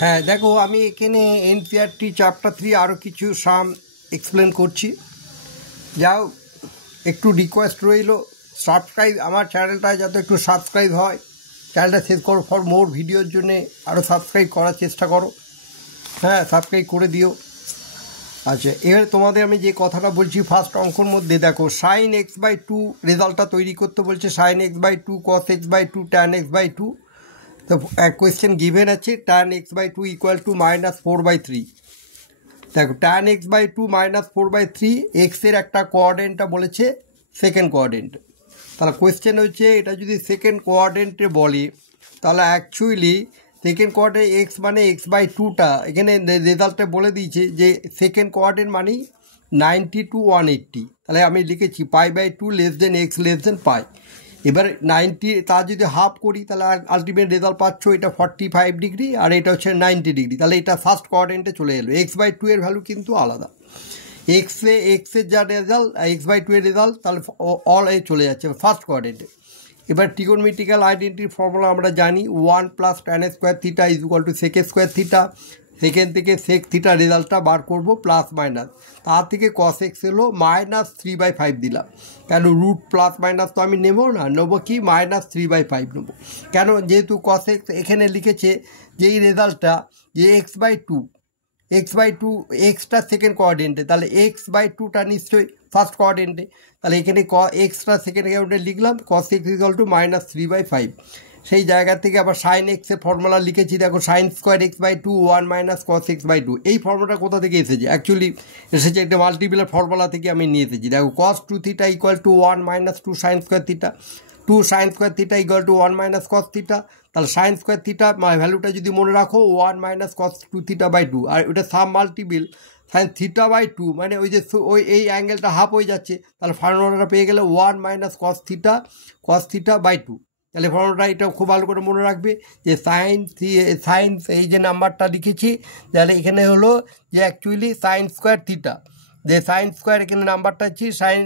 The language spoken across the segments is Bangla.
হ্যাঁ দেখো, আমি এখানে এনসিইআরটি চ্যাপ্টার 3 আরও কিছু সাম এক্সপ্লেন করছি। যাও, একটু রিকোয়েস্ট রইল, সাবস্ক্রাইব আমার চ্যানেলটা যাতে একটু সাবস্ক্রাইব হয়, চ্যানেলটা শেষ করো। ফর মোর ভিডিওর জন্যে আরও সাবস্ক্রাইব করার চেষ্টা করো। হ্যাঁ, সাবস্ক্রাইব করে দিও। আচ্ছা, এবার তোমাদের আমি যে কথাটা বলছি, ফার্স্ট অঙ্কর মধ্যে দেখো, সাইন x/2 রেজাল্টটা তৈরি করতে বলছে। সাইন x/2 কস x/2 ট্যান x/2। তো কোয়েশ্চেন গিভেন আছে tan x/2 ইকুয়াল টু -4/3। দেখো, tan x/2 -4/3, এক্সের একটা কোঅর্ডিনেটটা বলেছে সেকেন্ড কোঅর্ডিনেট। তাহলে কোয়েশ্চেন হচ্ছে, এটা যদি সেকেন্ড কোঅর্ডিনেটে বলে, তাহলে অ্যাকচুয়ালি সেকেন্ড কোঅর্ডিনেট এক্স মানে x/2টা এখানে রেজাল্টে বলে দিয়েছে যে সেকেন্ড কোঅর্ডিনেট মানে 90 to 180। তাহলে আমি লিখেছি π/2 less than x less than pi. এবার 90 তা যদি হাফ করি, তাহলে আলটিমেট রেজাল্ট পাচ্ছ এটা 45 ডিগ্রি, আর এটা হচ্ছে 90 ডিগ্রি। তাহলে এটা ফার্স্ট কোঅর্ডিনেটে চলে এলো। x/2 এর ভ্যালু কিন্তু আলাদা। এক্সের যা রেজাল্ট, x/2 এর রেজাল্ট, তাহলে অল এ চলে যাচ্ছে ফার্স্ট কোঅর্ডিনেটে। এবার ট্রিগোনোমেট্রিক্যাল আইডেন্টিটির ফর্মুলা আমরা জানি, 1 + tan square theta is equal to sec square theta. সেখান থেকে সেক থিটা রেজাল্টটা বার করবো, প্লাস মাইনাস। তার থেকে কস এক্স এলো -3/5 দিলাম। কেন, রুট প্লাস মাইনাস তো আমি নেবো না, নেবো কি -3/5 নেবো। কেন, যেহেতু কস এক্স এখানে লিখেছে যে এই রেজাল্টটা যে x/2, এক্সটা সেকেন্ড কোঅর্ডিনেটে, তাহলে x/2টা নিশ্চয়ই ফার্স্ট কোঅর্ডিনেটে। তাহলে এখানে এক্সটা সেকেন্ড কোঅর্ডিনেটে লিখলাম cos x ইকুয়াল টু -3/5। সেই জায়গা থেকে আবার সাইন এক্সের ফর্মুলা লিখেছি। দেখো, sine square x/2 1 - cos x/2। এই ফর্মুলাটা কোথা থেকে এসেছে? অ্যাকচুয়ালি এসেছে একটা মাল্টিপিলের ফর্মুলা থেকে আমি নিয়ে এসেছি। দেখো, cos 2 theta equal to 1 - 2 sine square theta. 2 sine square theta equal to 1 - cos theta. তাহলে সাইন স্কোয়ার থিটা ভ্যালুটা যদি মনে রাখো 1 - cos 2 θ/2, আর ওটা সাম মাল্টিপিল সাইন θ/2, মানে ওই যে এই অ্যাঙ্গেলটা হাফ হয়ে যাচ্ছে। তাহলে ফর্মুলাটা পেয়ে গেলে 1 - cos θ/2। তাহলে ফর্মুলাটা এটা খুব ভালো করে মনে রাখবে যে সাইন এই যে নাম্বারটা লিখেছি, তাহলে এখানে হলো যে অ্যাকচুয়ালি সাইন স্কোয়ার থিটা, যে সাইন স্কোয়ার এখানে নাম্বারটা হচ্ছে sign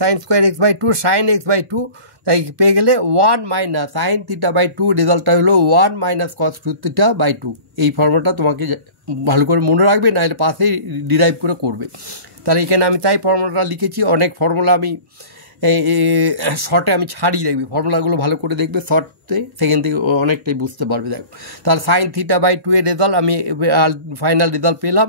sine square x/2 sign x/2। তাই পেয়ে গেলে 1 - sin θ/2, রেজাল্টটা হলো 1 - cos 2 θ/2। এই ফর্মুলাটা তোমাকে ভালো করে মনে রাখবে, নাহলে পাশেই ডিরাইভ করে করবে। তাহলে এখানে আমি তাই ফর্মুলাটা লিখেছি। অনেক ফর্মুলা আমি শর্টে আমি ছাড়িয়ে দেখবে, ফর্মুলাগুলো ভালো করে দেখবে শর্টে, সেখান থেকে অনেকটাই বুঝতে পারবে। দেখো, তাহলে সাইন θ/2 এর রেজাল্ট আমি ফাইনাল রেজাল্ট পেলাম।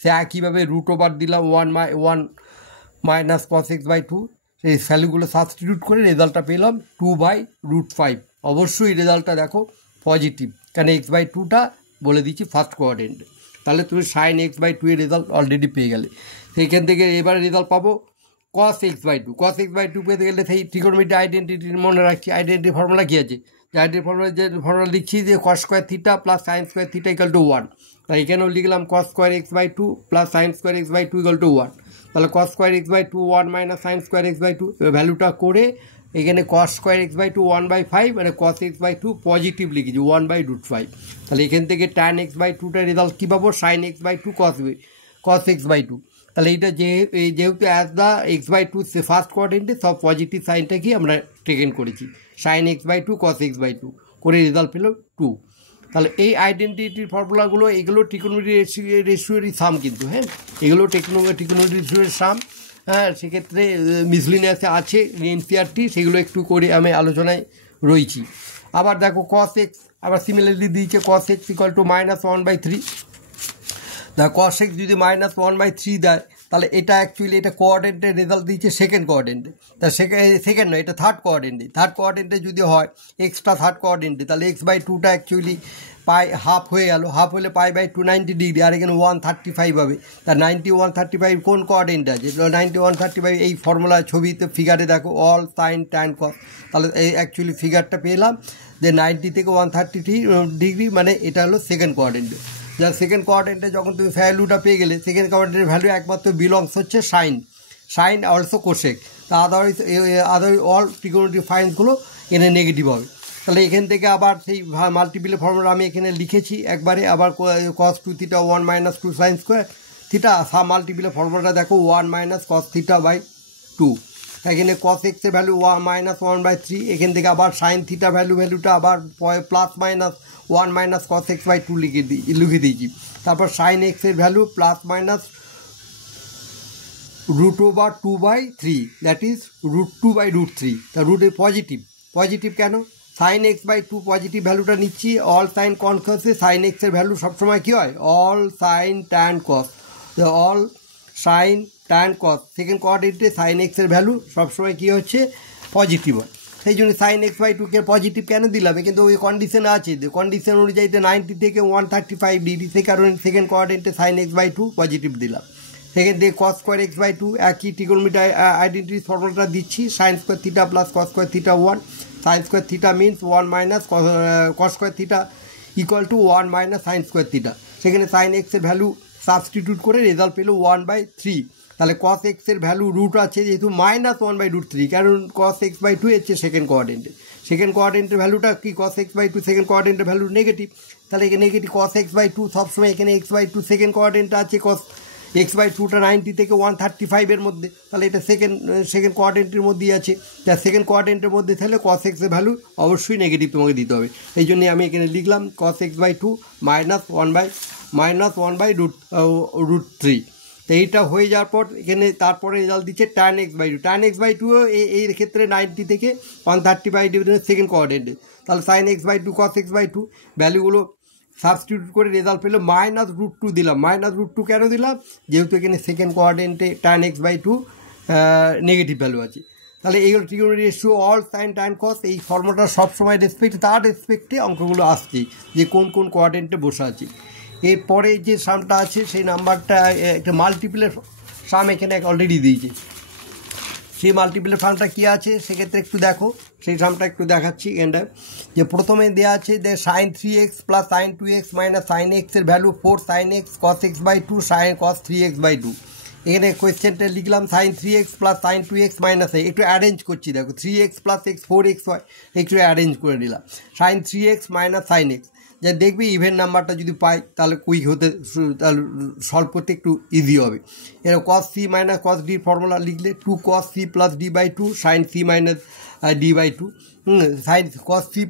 সে একইভাবে √ওভার দিলাম 1 - cos x/2। সেই ভ্যালুগুলো সাবস্টিটিউট করে রেজাল্টটা পেলাম 2/√5। অবশ্যই রেজাল্টটা দেখো পজিটিভ, কারণ x/2টা বলে দিচ্ছি ফার্স্ট কোঅর্ডিনেট। তাহলে তুমি সাইন x/2 এর রেজাল্ট অলরেডি পেয়ে গেলে। সেইখান থেকে এবারে রেজাল্ট পাবো cos x/2। cos x/2 পেতে গেলে সেই ট্রিগোনোমেট্রিক আইডেন্টিটি মনে রাখছি। আইডেন্টিটি ফর্মুলা কী আছে? যে আইডেন্টি ফর্মুলা লিখছি যে cos square theta plus sine square theta equal to 1। তাই এখানেও লিখলাম cos square x/2 plus sine square x/2 equal to 1। তাহলে cos square x/2 1 - sin square x/2। ভ্যালুটা করে এখানে cos স্কোয়ার x/2 1/5, মানে cos x/2 পজিটিভ লিখেছি 1/√5। তাহলে এখান থেকে tan x/2টার রেজাল্ট কী পাবো? sin x/2 cos x/2। তাহলে এইটা যেহেতু অ্যাজ দ্য x/2 ফার্স্ট কোঅর্ডিনেটে সব পজিটিভ সাইনটাকেই আমরা টেকেন করেছি, sin x/2 cos x/2 করে রেজাল্ট পেল 2। তাহলে এই আইডেন্টিটির ফর্মুলাগুলো, এগুলো ট্রিগোনোমেট্রিক রেশিওরই সাম কিন্তু। হ্যাঁ, এগুলো ট্রিগোনোমেট্রিক রেশিওর সাম। হ্যাঁ, সেক্ষেত্রে মিসলিনিয়াসে আছে এনসিইআরটি, সেগুলো একটু করে আমি আলোচনায় রয়েছি। আবার দেখো, cos x আবার সিমিলারলি দিয়েছে, cos x ইকুয়াল টু -1/3। দেখো, cos x যদি -1/3 দেয়, তাহলে এটা অ্যাকচুয়ালি এটা কোঅর্ডিনেটের রেজাল্ট দিচ্ছে সেকেন্ড কোঅর্ডিনেটে। তা সেকেন্ড নয়, এটা থার্ড কোঅর্ডিনেটে। থার্ড কোঅর্ডিনেটে যদি হয় এক্সটা থার্ড কোঅর্ডিনেটে, তাহলে x/2টা অ্যাকচুয়ালি হাফ হয়ে গেল। হাফ হলে π/2 90 ডিগ্রি, আর এখানে 135 হবে। তা 90 135 কোন কোঅর্ডিনেট আছে? 90 135 এই ফর্মুলা ছবিতে ফিগারে দেখো, অল সাইন ট্যান কস। তাহলে এই অ্যাকচুয়ালি ফিগারটা পেলাম যে 90 থেকে 133 ডিগ্রি, মানে এটা হলো সেকেন্ড কোঅর্ডিনেটে। যা সেকেন্ড কোঅর্ডিনেটে যখন তুমি ভ্যালুটা পেয়ে গেলে, সেকেন্ড কোঅর্ডিনেটের ভ্যালু একমাত্র বিলংস হচ্ছে সাইন অলসো কোসেক। তা আদারওয়াইজ অল ট্রিগোনোমেট্রিক ফাইন্সগুলো এখানে নেগেটিভ হবে। তাহলে এখান থেকে আবার সেই মাল্টিপিলের ফর্মুলা আমি এখানে লিখেছি একবারে। আবার cos 2 θ 1 - 2 sine square theta, sub মাল্টিপিলের ফর্মুলাটা দেখো 1 - cos θ/2। এখানে কস এক্সের ভ্যালু -1/3, এখান থেকে আবার সাইন থিটা ভ্যালুটা আবার +-1 cos x/2 লিখে দিয়েছি। তারপর সাইন এক্সের ভ্যালু +-√2/3, দ্যাট ইজ √2/√3। তা রুটে পজিটিভ কেন? সাইন x/2 পজিটিভ ভ্যালুটা নিচ্ছি, অল সাইন কন কসে সাইন এক্সের ভ্যালু সবসময় কী হয়? All sine tan cos, all sine tan cos second কোঅর্ডিনেটে সাইন এক্সের ভ্যালু সবসময় কী হচ্ছে? পজিটিভ হয়। সেই জন্য সাইন x/2কে পজিটিভ কেন দিলাম? কিন্তু ওই কন্ডিশন আছে, কন্ডিশন অনুযায়ী 90 থেকে 135 ডিগ্রি, সেই কারণে সেকেন্ড কোঅর্ডিনেটে সাইন x/2 পজিটিভ দিলাম। সেখান থেকে cos স্কোয়ার x/2 একই ট্রিগোনোমেট্রি আইডেন্টিটি ফর্মুলাটা দিচ্ছি, sine square theta plus cos square theta 1, sine square theta means 1 - cos square theta equal to 1 - sine square theta. সেখানে সাইন এক্সের ভ্যালু সাবস্টিটিউট করে রেজাল্ট পেলো 1/3। তাহলে cos এক্সের ভ্যালু রুট আছে যেহেতু -1/√3, কারণ cos x/2 হচ্ছে সেকেন্ড কোঅর্ডিনেটের ভ্যালুটা কি? cos x/2 সেকেন্ড কোঅর্ডিনেটের ভ্যালু নেগেটিভ। তাহলে এখানে নেগেটিভ cos x/2 সবসময় এখানে x/2 সেকেন্ড কোঅর্ডিনেটটা আছে, cos x/2টা 90 থেকে 135 মধ্যে, তাহলে এটা সেকেন্ড কোঅর্ডিনেটের মধ্যেই আছে। তা সেকেন্ড কোঅর্ডিনেটের মধ্যে তাহলে cos x এর ভ্যালু অবশ্যই নেগেটিভ তোমাকে দিতে হবে। এই জন্যে আমি এখানে লিখলাম cos x/2 -1/√3। তো এইটা হয়ে যাওয়ার পর এখানে তারপরে রেজাল্ট দিচ্ছে tan x/2 এই ক্ষেত্রে 90 থেকে 135 সেকেন্ড কোঅর্ডিনেটে। তাহলে sin x/2 cos x/2 ভ্যালুগুলো সাবস্টিটিউট করে রেজাল্ট পেলো -√2 দিলাম। -√2 কেন দিলাম? যেহেতু এখানে সেকেন্ড কোঅর্ডিনেটে tan x/2 নেগেটিভ ভ্যালু আছে। তাহলে এইগুলো trigonometry ratio all sine tan cos, এই ফর্মুলাটা সবসময় তার রেসপেক্টে অঙ্কগুলো আসছে যে কোন কোঅর্ডিনেটে বসে আছে। এরপরে যে সামটা আছে সেই নাম্বারটা একটা মাল্টিপ্লের সাম এখানে অলরেডি দিয়েছে। সেই মাল্টিপ্লের ফার্মটা কী আছে সেক্ষেত্রে একটু দেখো, সেই সামটা একটু দেখাচ্ছি। এখানটা যে প্রথমে দেওয়া আছে যে sin 3x + sin 2x - sin x এর value 4 sin x cos x/2 sin cos 3x/2। এখানে কোয়েশ্চেনটা লিখলাম sin 3x + sin 2x - একটু অ্যারেঞ্জ করছি, দেখো 3x + x 4x হয়, একটু অ্যারেঞ্জ করে নিলাম। sin 3x - sin x, যা দেখবি ইভেন নাম্বারটা যদি পাই তাহলে কুইক হতে, তাহলে সলভ করতে একটু ইজি হবে। এরকম cos c - cos d formula লিখলে 2 cos c + d/2 sin c - d/2, sine cos c +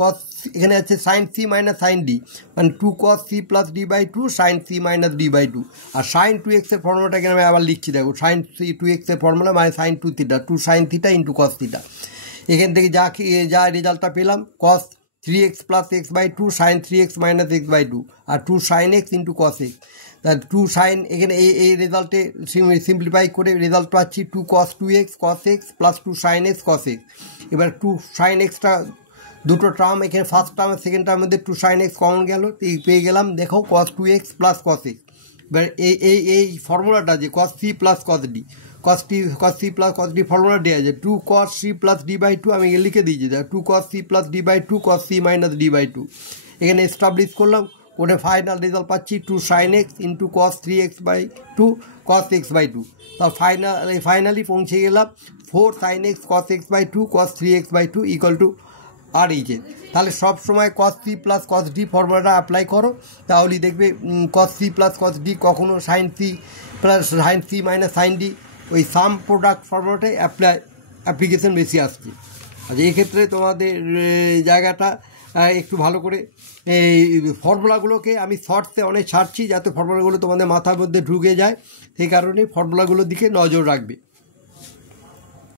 cos, এখানে আছে sin c - sin d, মানে 2 cos c + d/2 sin c - d/2। আর sin 2x এর ফর্মুলাটা এখানে আমি আবার লিখছি, দেখো sin 2x এর ফর্মুলা মানে sin 2 theta, 2 sin theta into cos theta. এখান থেকে যা রেজাল্টটা পেলাম cos 3x + x/2 sin 3x - x/2 আর 2 sin x into cos x। তাহলে 2 sin, এখানে এই রেজাল্টে সিম্পলিফাই করে রেজাল্ট পাচ্ছি 2 cos 2x cos x + 2 sin x cos x। এবার 2 sin xটা দুটো টার্ম, এখানে ফার্স্ট টার্ম সেকেন্ড টার্মের মধ্যে 2 sin x কমন গেল, পেয়ে গেলাম দেখো cos 2x + cos x। এবার এই ফর্মুলাটা যে cos c + cos d, cos c + cos d formula দেওয়া যায় 2 cos c + d/2, আমি লিখে দিয়েছি 2 cos c + d/2 cos c - d/2। এখানে এস্টাবলিশ করলাম, ওটা ফাইনাল রেজাল্ট পাচ্ছি 2 sin x into cos 3x/2 cos x/2। তা ফাইনালি পৌঁছে গেলাম 4 sin x cos x/2 cos 3x/2 equal to RH। তাহলে সব সময় cos c + cos d ফর্মুলাটা অ্যাপ্লাই করো, তাহলেই দেখবে cos c + cos d কখনো sin c - sin d, ওই সাম প্রোডাক্ট ফর্মুলাটাই অ্যাপ্লিকেশন বেশি আসছে। আচ্ছা, এক্ষেত্রে তোমাদের জায়গাটা একটু ভালো করে এই ফর্মুলাগুলোকে আমি শর্টসে অনেক ছাড়ছি যাতে ফর্মুলাগুলো তোমাদের মাথার মধ্যে ঢুকে যায়, সেই কারণে ফর্মুলাগুলোর দিকে নজর রাখবে।